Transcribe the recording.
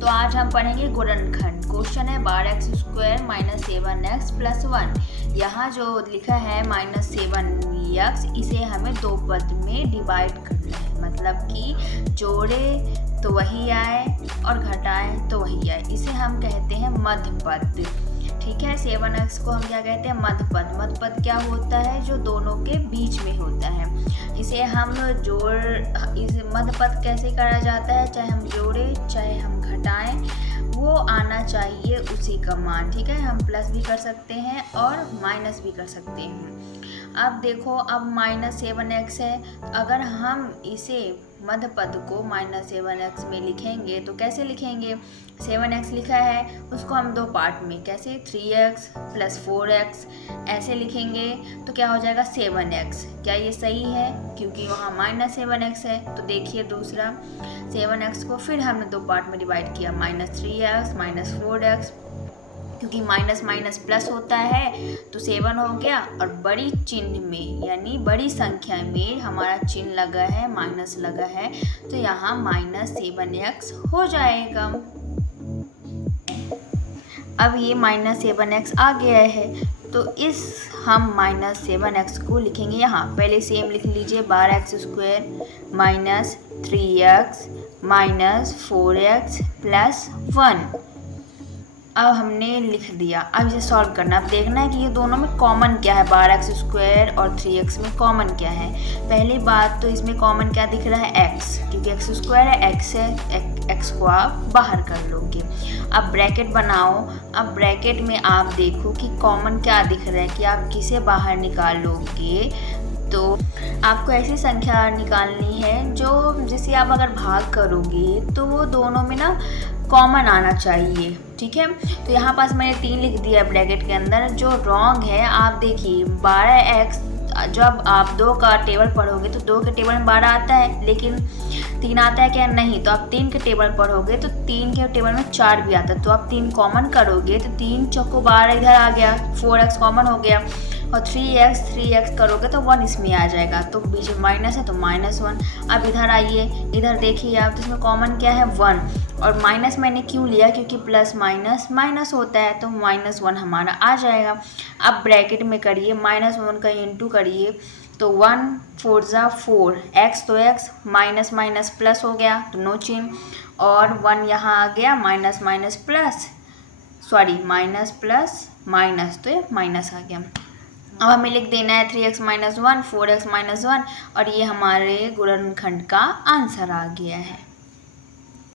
तो आज हम पढ़ेंगे गुणनखंड। क्वेश्चन है 12x² - 7x + 1। यहाँ जो लिखा है -7x, इसे हमें दो पद में डिवाइड करना है, मतलब कि जोड़े तो वही आए और घटाएं तो वही आए। इसे हम कहते हैं मध्य पद। ठीक है, 7x को हम क्या कहते हैं? मध्य पद। मध्य पद क्या होता है? जो दोनों के बीच में होता है। इसे हम इस मध्य पद कैसे करा जाता है? चाहे हम जोड़े चाहे हम घटाएं, वो आना चाहिए उसी का मान। ठीक है, हम प्लस भी कर सकते हैं और माइनस भी कर सकते हैं। अब देखो, अब -7x है, अगर हम इसे मध्य पद को -7x में लिखेंगे तो कैसे लिखेंगे? 7x लिखा है, उसको हम दो पार्ट में कैसे 3x + 4x ऐसे लिखेंगे तो क्या हो जाएगा? 7x। क्या ये सही है? क्योंकि वहाँ -7x है। तो देखिए दूसरा 7x को फिर हमने दो पार्ट में डिवाइड किया, -3x - 4x, क्योंकि माइनस माइनस प्लस होता है तो 7 हो गया, और बड़ी चिन्ह में यानी बड़ी संख्या में हमारा चिन्ह लगा है, माइनस लगा है, तो यहाँ -7x हो जाएगा। अब ये -7x आ गया है, तो इस हम -7x को लिखेंगे यहाँ। पहले सेम लिख लीजिए, 12x² - 3x - 4x + 1। अब हमने लिख दिया। अब इसे सॉल्व करना। अब देखना है कि ये दोनों में कॉमन क्या है। 12x² और 3x में कॉमन क्या है? पहली बात तो इसमें कॉमन क्या दिख रहा है? x, क्योंकि x² है, x है, x को आप बाहर कर लोगे। अब ब्रैकेट बनाओ। अब ब्रैकेट में आप देखो कि कॉमन क्या दिख रहा है, कि आप किसे बाहर निकालोगे। तो आपको ऐसी संख्या निकालनी है जिसे आप अगर भाग करोगे तो वो दोनों में ना कॉमन आना चाहिए। ठीक है, तो यहाँ पास मैंने 3 लिख दिया ब्रैकेट के अंदर। जो रॉन्ग है, आप देखिए 12x, जब आप 2 का टेबल पढ़ोगे तो 2 के टेबल में 12 आता है, लेकिन 3 आता है क्या? नहीं। तो आप 3 के टेबल पढ़ोगे तो 3 के टेबल में 4 भी आता है, तो आप 3 कॉमन करोगे तो 3 चौको 12 इधर आ गया, 4x कॉमन हो गया, और 3x करोगे तो 1 इसमें आ जाएगा, तो बीच में माइनस है तो -1। अब इधर आइए, इधर देखिए आप, तो इसमें कॉमन क्या है? 1। और माइनस मैंने क्यों लिया? क्योंकि प्लस माइनस माइनस होता है, तो -1 हमारा आ जाएगा। अब ब्रैकेट में करिए, -1 का इंटू करिए, तो 1 4 × 4, x तो x, माइनस माइनस प्लस हो गया तो नो चिन्ह, और 1 यहाँ आ गया, minus minus plus, sorry minus plus minus, तो ये माइनस आ गया। अब हमें लिख देना है 3x - 1, 4x - 1, और ये हमारे गुणनखंड का आंसर आ गया है।